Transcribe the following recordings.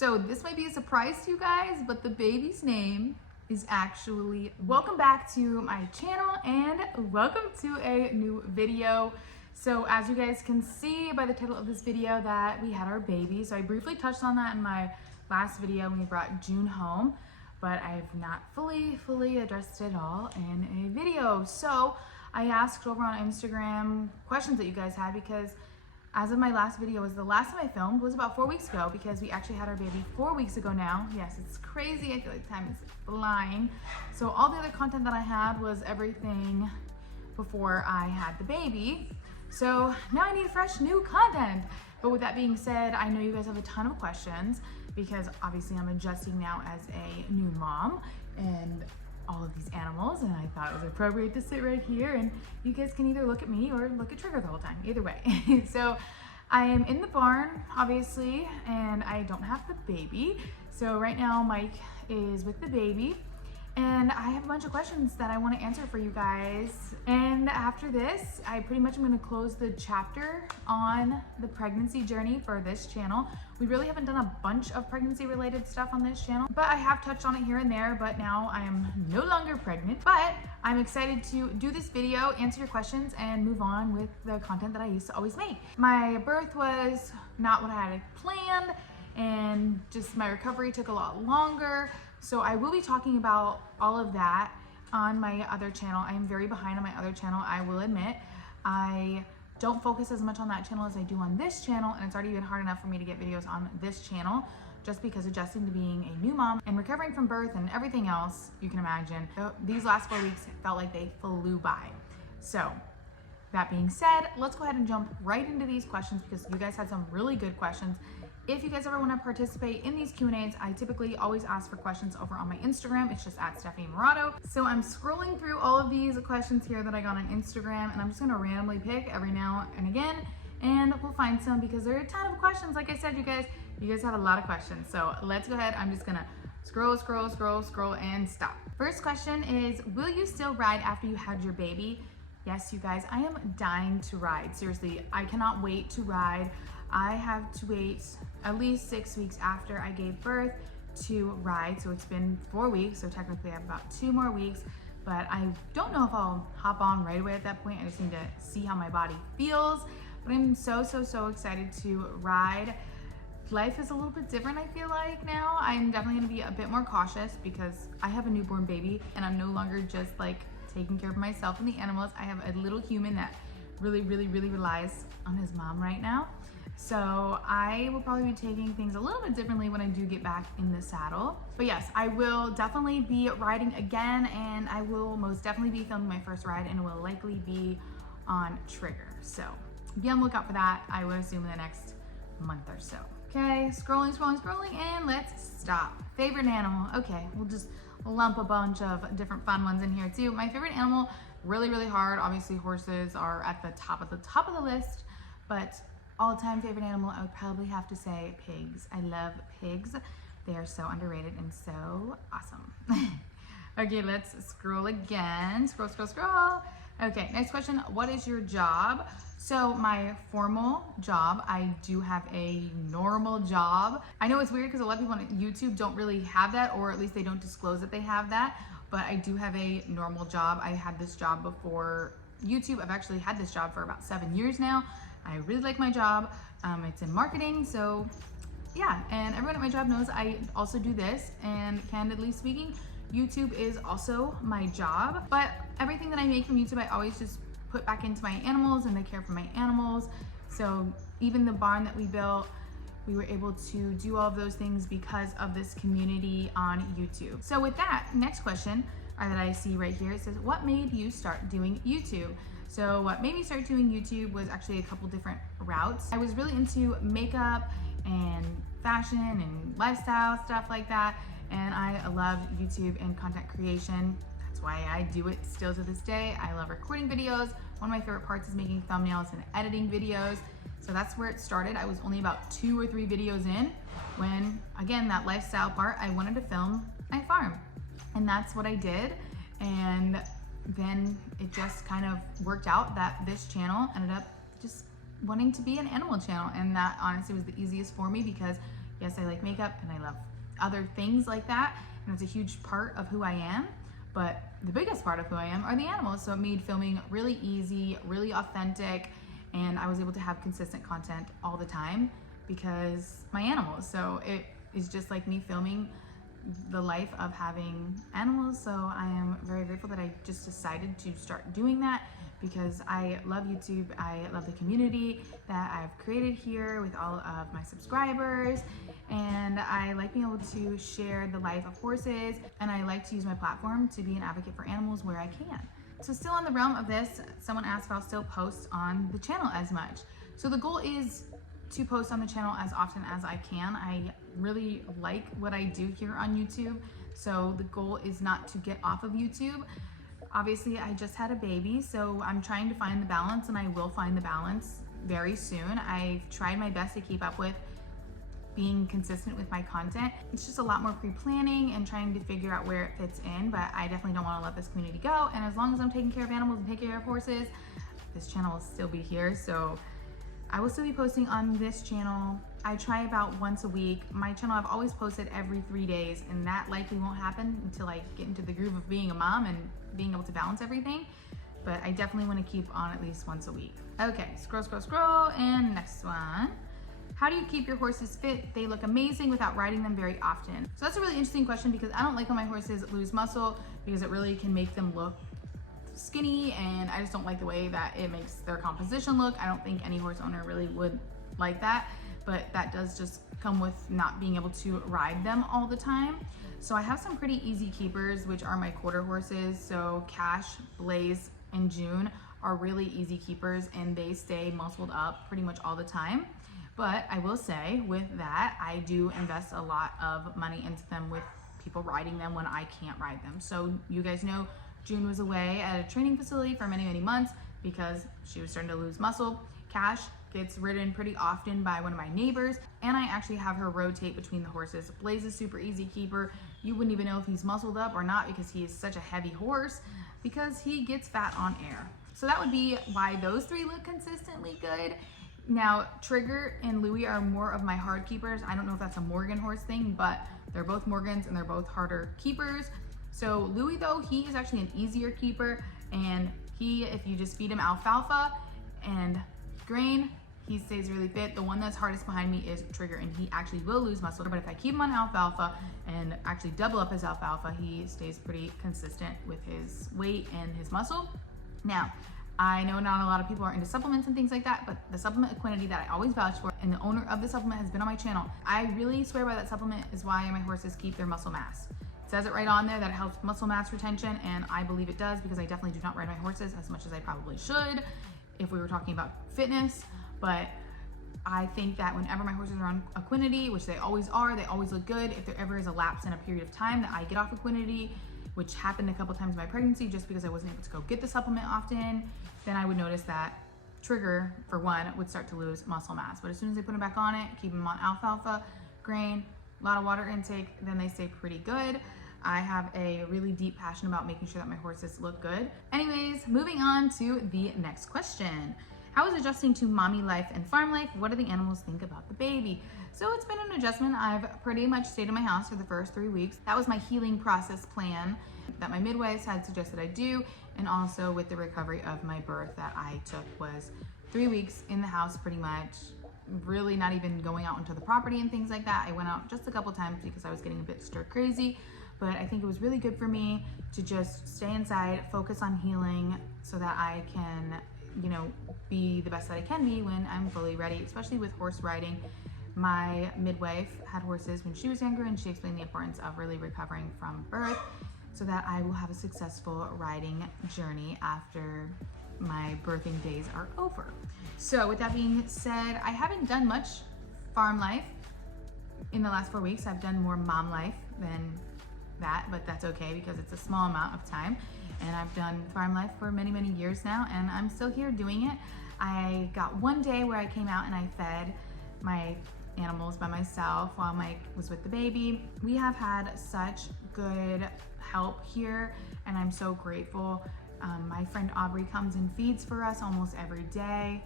So this might be a surprise to you guys, but the baby's name is actually... Welcome back to my channel and welcome to a new video. So as you guys can see by the title of this video that we had our baby. So I briefly touched on that in my last video when we brought June home, but I have not fully addressed it all in a video. So I asked over on Instagram questions that you guys had, because as of my last video, was the last time I filmed was about 4 weeks ago, because we actually had our baby 4 weeks ago now. Yes, it's crazy. I feel like time is flying. So all the other content that I had was everything before I had the baby. So now I need fresh new content. But with that being said, I know you guys have a ton of questions, because obviously I'm adjusting now as a new mom and all of these animals, and I thought it was appropriate to sit right here and you guys can either look at me or look at Trigger the whole time, either way. So I am in the barn, obviously, and I don't have the baby. So right now Mike is with the baby, and I have a bunch of questions that I want to answer for you guys. And after this, I pretty much am going to close the chapter on the pregnancy journey for this channel. We really haven't done a bunch of pregnancy related stuff on this channel, but I have touched on it here and there. But now I am no longer pregnant, but I'm excited to do this video, answer your questions, and move on with the content that I used to always make. My birth was not what I had planned, and just my recovery took a lot longer. So I will be talking about all of that on my other channel. I am very behind on my other channel, I will admit. I don't focus as much on that channel as I do on this channel, and it's already been hard enough for me to get videos on this channel just because adjusting to being a new mom and recovering from birth and everything else you can imagine. These last 4 weeks felt like they flew by. So that being said, let's go ahead and jump right into these questions, because you guys had some really good questions. If you guys ever want to participate in these Q&As, I typically always ask for questions over on my Instagram. It's just at Stephanie Morato. So I'm scrolling through all of these questions here that I got on Instagram, and I'm just going to randomly pick every now and again, and we'll find some, because there are a ton of questions. Like I said, you guys have a lot of questions. So let's go ahead. I'm just going to scroll and stop. First question is, will you still ride after you had your baby? Yes, you guys, I am dying to ride. Seriously, I cannot wait to ride. I have to wait at least 6 weeks after I gave birth to ride. So it's been 4 weeks, so technically I have about 2 more weeks, but I don't know if I'll hop on right away at that point. I just need to see how my body feels, but I'm so excited to ride. Life is a little bit different, I feel like now. I'm definitely gonna be a bit more cautious because I have a newborn baby, and I'm no longer just like taking care of myself and the animals. I have a little human that really relies on his mom right now. So I will probably be taking things a little bit differently when I do get back in the saddle. But yes, I will definitely be riding again, and I will most definitely be filming my first ride, and it will likely be on Trigger. So be on the lookout for that, I would assume in the next month or so. Okay, scrolling, and let's stop. Favorite animal. Okay, we'll just lump a bunch of different fun ones in here too. My favorite animal, really hard. Obviously horses are at the top of the list, but all-time favorite animal, I would probably have to say pigs. I love pigs. They are so underrated and so awesome. Okay, let's scroll again. Scroll. Okay, next question. What is your job? So my formal job, I do have a normal job. I know it's weird because a lot of people on YouTube don't really have that, or at least they don't disclose that they have that, but I do have a normal job. I had this job before YouTube. I've actually had this job for about 7 years now. I really like my job. It's in marketing, so yeah, and everyone at my job knows I also do this, and candidly speaking, YouTube is also my job, but everything that I make from YouTube, I always just put back into my animals and I care for my animals. So even the barn that we built, we were able to do all of those things because of this community on YouTube. So with that, next question that I see right here, it says, what made you start doing YouTube? So what made me start doing YouTube was actually a couple different routes. I was really into makeup and fashion and lifestyle, stuff like that. And I love YouTube and content creation. That's why I do it still to this day. I love recording videos. One of my favorite parts is making thumbnails and editing videos. So that's where it started. I was only about 2 or 3 videos in when, again, that lifestyle part, I wanted to film my farm. And that's what I did. And then it just kind of worked out that this channel ended up just wanting to be an animal channel, and that honestly was the easiest for me because Yes, I like makeup and I love other things like that, and it's a huge part of who I am, but the biggest part of who I am are the animals. So it made filming really easy, really authentic, and I was able to have consistent content all the time because my animals. So it is just like me filming the life of having animals. So I am very grateful that I just decided to start doing that because I love YouTube. I love the community that I've created here with all of my subscribers, and I like being able to share the life of horses, and I like to use my platform to be an advocate for animals where I can. So still on the realm of this, someone asked if I'll still post on the channel as much. So the goal is to post on the channel as often as I can. I really like what I do here on YouTube, so the goal is not to get off of YouTube. Obviously, I just had a baby, so I'm trying to find the balance, and I will find the balance very soon. I've tried my best to keep up with being consistent with my content. It's just a lot more pre-planning and trying to figure out where it fits in, but I definitely don't want to let this community go. And as long as I'm taking care of animals and taking care of horses, this channel will still be here. So I will still be posting on this channel. I try about once a week. My channel, I've always posted every 3 days, and that likely won't happen until I get into the groove of being a mom and being able to balance everything. But I definitely want to keep on at least once a week. Okay, scroll, and next one. How do you keep your horses fit? They look amazing without riding them very often. So that's a really interesting question because I don't like when my horses lose muscle because it really can make them look skinny, and I just don't like the way that it makes their composition look. I don't think any horse owner really would like that, but that does just come with not being able to ride them all the time. So I have some pretty easy keepers, which are my quarter horses. So Cash, Blaze, and June are really easy keepers, and they stay muscled up pretty much all the time. But I will say with that, I do invest a lot of money into them with people riding them when I can't ride them. So you guys know June was away at a training facility for many, many months because she was starting to lose muscle. Cash gets ridden pretty often by one of my neighbors, and I actually have her rotate between the horses. Blaze is super easy keeper. You wouldn't even know if he's muscled up or not because he is such a heavy horse because he gets fat on air. So that would be why those three look consistently good. Now, Trigger and Louie are more of my hard keepers. I don't know if that's a Morgan horse thing, but they're both Morgans and they're both harder keepers. So Louie, though, he is actually an easier keeper, and he, if you just feed him alfalfa and grain, he stays really fit. The one that's hardest behind me is Trigger, and he actually will lose muscle, but if I keep him on alfalfa and actually double up his alfalfa, he stays pretty consistent with his weight and his muscle. Now, I know not a lot of people are into supplements and things like that, but the supplement Equinity that I always vouch for, and the owner of the supplement has been on my channel, I really swear by that supplement is why my horses keep their muscle mass. It says it right on there that it helps muscle mass retention, and I believe it does because I definitely do not ride my horses as much as I probably should if we were talking about fitness. But I think that whenever my horses are on Equinity, which they always are, they always look good. If there ever is a lapse in a period of time that I get off Equinity, which happened a couple times in my pregnancy just because I wasn't able to go get the supplement often, then I would notice that Trigger, for one, would start to lose muscle mass. But as soon as I put him back on it, keep him on alfalfa, grain, a lot of water intake, then they stay pretty good. I have a really deep passion about making sure that my horses look good. Anyways, moving on to the next question. How is adjusting to mommy life and farm life? What do the animals think about the baby? So it's been an adjustment. I've pretty much stayed in my house for the first 3 weeks. That was my healing process plan that my midwives had suggested I do, and also with the recovery of my birth that I took was 3 weeks in the house pretty much, really not even going out into the property and things like that. I went out just a couple times because I was getting a bit stir crazy, but I think it was really good for me to just stay inside, focus on healing so that I can, be the best that I can be when I'm fully ready, especially with horse riding. My midwife had horses when she was younger, and she explained the importance of really recovering from birth so that I will have a successful riding journey after my birthing days are over. So with that being said, I haven't done much farm life in the last 4 weeks. I've done more mom life than that, but that's okay because it's a small amount of time. And I've done farm life for many, many years now, and I'm still here doing it. I got one day where I came out and I fed my animals by myself while Mike was with the baby. We have had such good help here, and I'm so grateful. My friend Aubrey comes and feeds for us almost every day,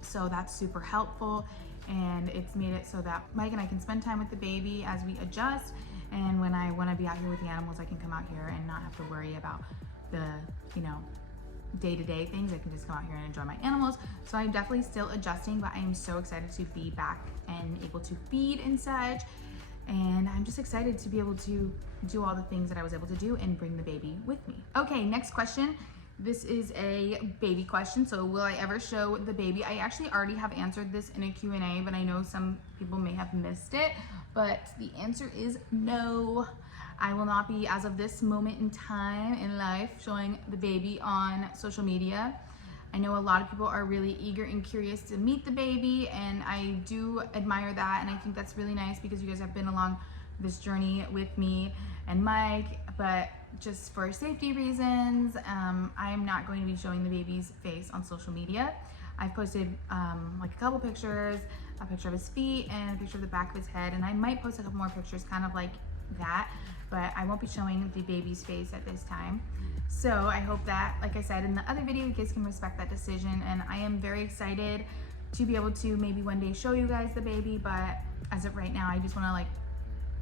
so that's super helpful. and it's made it so that Mike and I can spend time with the baby as we adjust, and when I want to be out here with the animals, I can come out here and not have to worry about the, you know, day-to-day things. I can just come out here and enjoy my animals. So I'm definitely still adjusting, but I am so excited to be back and able to feed and such. And I'm just excited to be able to do all the things that I was able to do and bring the baby with me. Okay, next question. This is a baby question. So will I ever show the baby? I actually already have answered this in a Q&A, but I know some people may have missed it. But the answer is no. I will not be, as of this moment in time in life, showing the baby on social media. I know a lot of people are really eager and curious to meet the baby, and I do admire that, and I think that's really nice because you guys have been along this journey with me and Mike, but just for safety reasons, I'm not going to be showing the baby's face on social media. I've posted like a couple pictures, a picture of his feet and a picture of the back of his head, and I might post a couple more pictures kind of like that, but I won't be showing the baby's face at this time. So I hope that, like I said in the other video, you guys can respect that decision, and I am very excited to be able to maybe one day show you guys the baby, but as of right now, I just want to like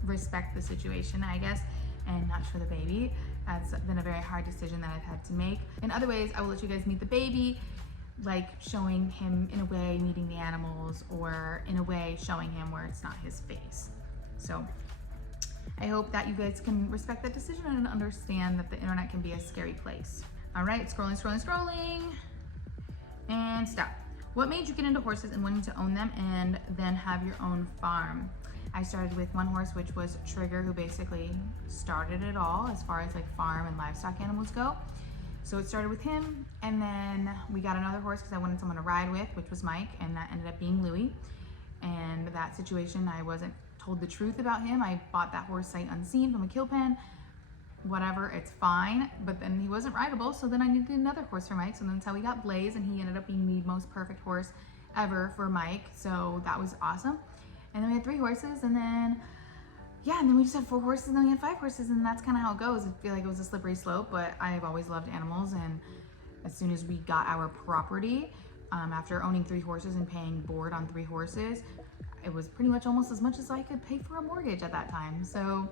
respect the situation, I guess, and not show the baby. That's been a very hard decision that I've had to make. In other ways, I will let you guys meet the baby, like showing him in a way, meeting the animals, or in a way showing him where it's not his face. So I hope that you guys can respect that decision and understand that the internet can be a scary place. All right, scrolling, and stop. What made you get into horses and wanting to own them and then have your own farm? I started with one horse, which was Trigger, who basically started it all as far as like farm and livestock animals go. So it started with him, and then we got another horse because I wanted someone to ride with, which was Mike, and that ended up being Louie. And that situation, I wasn't told the truth about him. I bought that horse sight unseen from a kill pen. Whatever, it's fine. But then he wasn't rideable, so then I needed another horse for Mike. So that's how we got Blaze, and he ended up being the most perfect horse ever for Mike. So that was awesome. And then we had 3 horses, and then yeah, and then we just had 4 horses, and then we had 5 horses, and that's kind of how it goes. I feel like it was a slippery slope, but I've always loved animals, and as soon as we got our property, after owning 3 horses and paying board on 3 horses, it was pretty much almost as much as I could pay for a mortgage at that time. So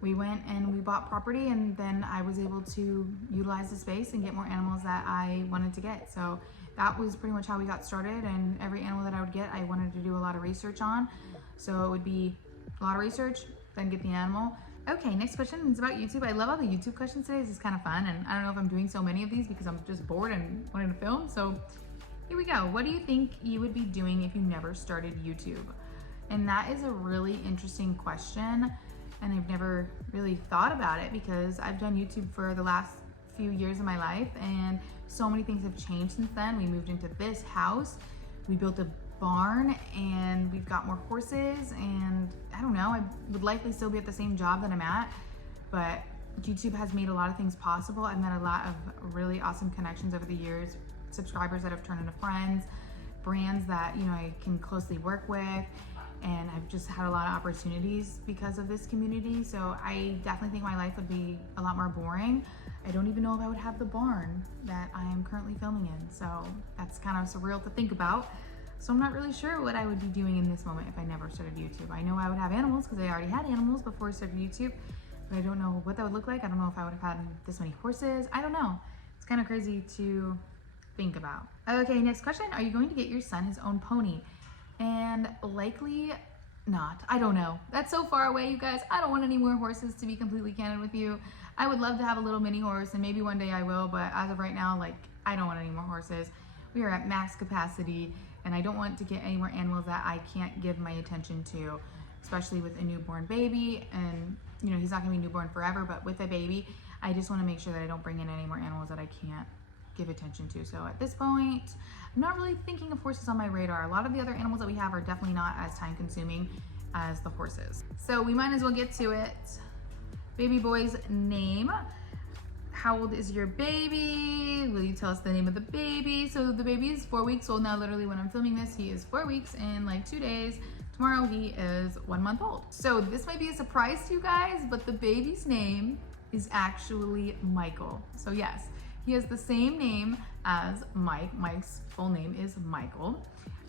we went and we bought property, and then I was able to utilize the space and get more animals that I wanted to get. So that was pretty much how we got started, and every animal that I would get, I wanted to do a lot of research on. So it would be a lot of research, then get the animal. Okay, next question is about YouTube. I love all the YouTube questions today. This is kind of fun, and I don't know if I'm doing so many of these because I'm just bored and wanting to film. So here we go. What do you think you would be doing if you never started YouTube? And that is a really interesting question, and I've never really thought about it because I've done YouTube for the last few years of my life, and so many things have changed since then. We moved into this house, we built a barn, and we've got more horses, and I don't know, I would likely still be at the same job that I'm at, but YouTube has made a lot of things possible. I've met a lot of really awesome connections over the years, subscribers that have turned into friends, brands that, you know, I can closely work with, and I've just had a lot of opportunities because of this community. So I definitely think my life would be a lot more boring. I don't even know if I would have the barn that I am currently filming in. So that's kind of surreal to think about. So I'm not really sure what I would be doing in this moment if I never started YouTube. I know I would have animals because I already had animals before I started YouTube, but I don't know what that would look like. I don't know if I would have had this many horses. I don't know. It's kind of crazy to think about. Okay, next question. Are you going to get your son his own pony? And likely not. I don't know. That's so far away, you guys. I don't want any more horses, to be completely candid with you. I would love to have a little mini horse, and maybe one day I will, but as of right now, like, I don't want any more horses. We are at max capacity, and I don't want to get any more animals that I can't give my attention to, especially with a newborn baby. And you know, he's not gonna be newborn forever, but with a baby, I just want to make sure that I don't bring in any more animals that I can't give attention to. So at this point, I'm not really thinking of horses on my radar. A lot of the other animals that we have are definitely not as time consuming as the horses. So we might as well get to it. Baby boy's name. How old is your baby? Will you tell us the name of the baby? So the baby is 4 weeks old now. Literally when I'm filming this, he is 4 weeks and like 2 days. Tomorrow he is 1 month old. So this might be a surprise to you guys, but the baby's name is actually Michael. So yes, he has the same name as Mike. Mike's full name is Michael.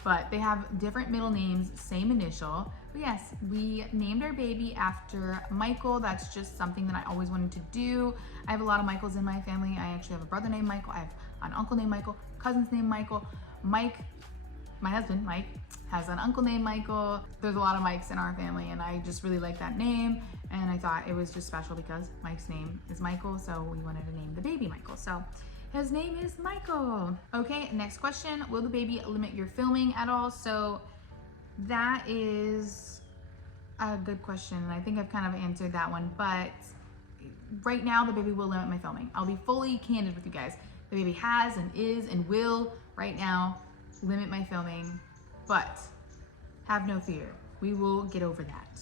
but they have different middle names, same initial. But yes, we named our baby after Michael. That's just something that I always wanted to do. I have a lot of Michaels in my family. I actually have a brother named Michael. I have an uncle named Michael, cousins named Michael. Mike, my husband, Mike, has an uncle named Michael. There's a lot of Mikes in our family, and I just really like that name. And I thought it was just special because Mike's name is Michael, so we wanted to name the baby Michael. So his name is Michael. Okay, next question. Will the baby limit your filming at all? So that is a good question, and I think I've kind of answered that one, but right now the baby will limit my filming. I'll be fully candid with you guys. The baby has and is and will right now limit my filming, but have no fear. We will get over that.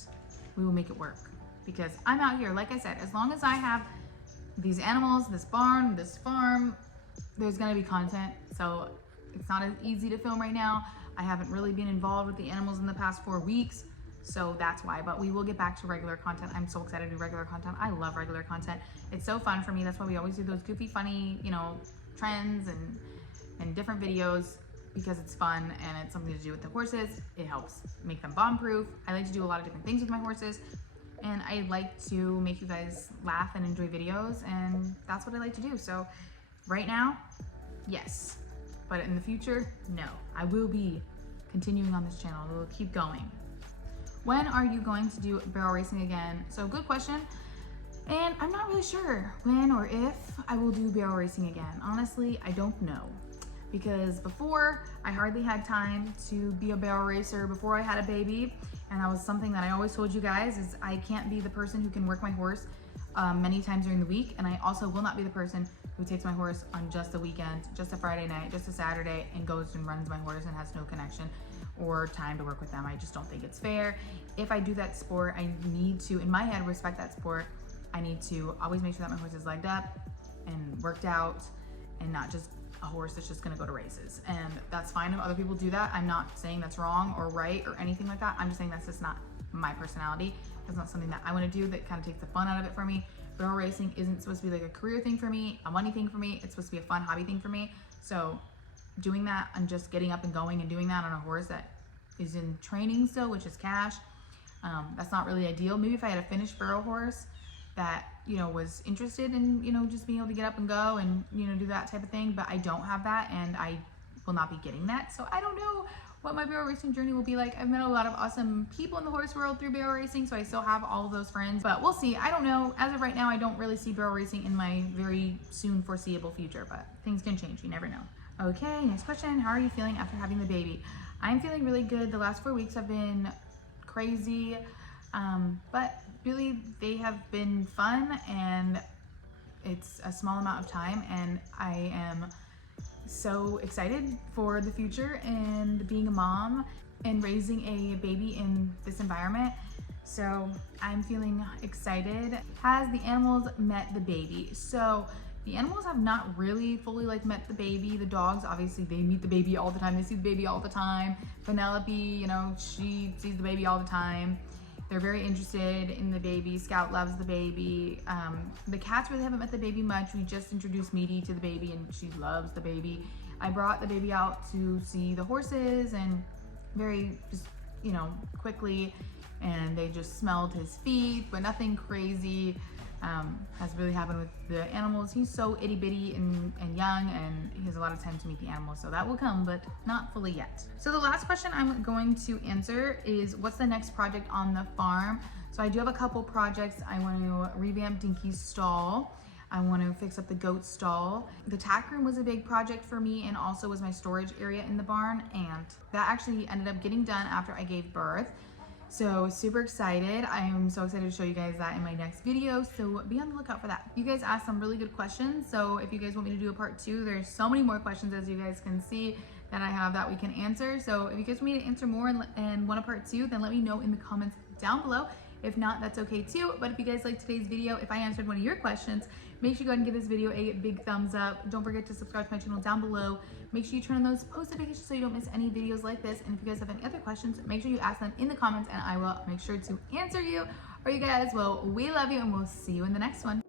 We will make it work because I'm out here, like I said, as long as I have these animals, this barn, this farm, there's gonna be content. So it's not as easy to film right now. I haven't really been involved with the animals in the past 4 weeks, so that's why, but we will get back to regular content. I'm so excited to do regular content. I love regular content. It's so fun for me. That's why we always do those goofy, funny, you know, trends and different videos because it's fun and it's something to do with the horses. It helps make them bomb-proof. I like to do a lot of different things with my horses, and I like to make you guys laugh and enjoy videos, and that's what I like to do. So right now, yes. But in the future, no. I will be continuing on this channel. We'll keep going. When are you going to do barrel racing again? So good question. And I'm not really sure when or if I will do barrel racing again. Honestly, I don't know. Because before, I hardly had time to be a barrel racer before I had a baby. And that was something that I always told you guys is I can't be the person who can work my horse many times during the week. And I also will not be the person who takes my horse on just a weekend, just a Friday night, just a Saturday, and goes and runs my horse and has no connection or time to work with them. I just don't think it's fair. If I do that sport, I need to, in my head, respect that sport. I need to always make sure that my horse is legged up and worked out and not just a horse that's just gonna go to races. And that's fine if other people do that. I'm not saying that's wrong or right or anything like that. I'm just saying that's just not my personality. That's not something that I wanna do that kind of takes the fun out of it for me. Barrel racing isn't supposed to be like a career thing for me, a money thing for me. It's supposed to be a fun hobby thing for me. So doing that and just getting up and going and doing that on a horse that is in training still, which is cash, that's not really ideal. Maybe if I had a finished barrel horse that, you know, was interested in, you know, just being able to get up and go and, you know, do that type of thing, but I don't have that and I will not be getting that. So I don't know what my barrel racing journey will be like. I've met a lot of awesome people in the horse world through barrel racing, so I still have all of those friends, but we'll see. I don't know. As of right now, I don't really see barrel racing in my very soon foreseeable future, but things can change. You never know. Okay, next question. How are you feeling after having the baby? I'm feeling really good. The last 4 weeks have been crazy, but really they have been fun, and it's a small amount of time, and I am so excited for the future and being a mom and raising a baby in this environment. So I'm feeling excited. Has the animals met the baby? So the animals have not really fully like met the baby. The dogs, obviously they meet the baby all the time. They see the baby all the time. Penelope, you know, she sees the baby all the time. They're very interested in the baby. Scout loves the baby. The cats really haven't met the baby much. We just introduced Meaty to the baby and she loves the baby. I brought the baby out to see the horses and very just, you know, quickly, and they just smelled his feet, but nothing crazy has really happened with the animals. He's so itty bitty and young, and he has a lot of time to meet the animals, so that will come, but not fully yet. So the last question I'm going to answer is, what's the next project on the farm? So I do have a couple projects. I want to revamp Dinky's stall. I want to fix up the goat stall. The tack room was a big project for me, and also was my storage area in the barn, and that actually ended up getting done after I gave birth. So super excited. I am so excited to show you guys that in my next video, so be on the lookout for that. You guys asked some really good questions, so if you guys want me to do a part 2, there's so many more questions, as you guys can see, that I have that we can answer. So if you guys want me to answer more and want a part 2, then let me know in the comments down below. If not, that's okay too. But if you guys liked today's video, if I answered one of your questions, make sure you go ahead and give this video a big thumbs up. Don't forget to subscribe to my channel down below. Make sure you turn on those post notifications so you don't miss any videos like this. And if you guys have any other questions, make sure you ask them in the comments and I will make sure to answer you. Or you guys, well, we love you and we'll see you in the next one.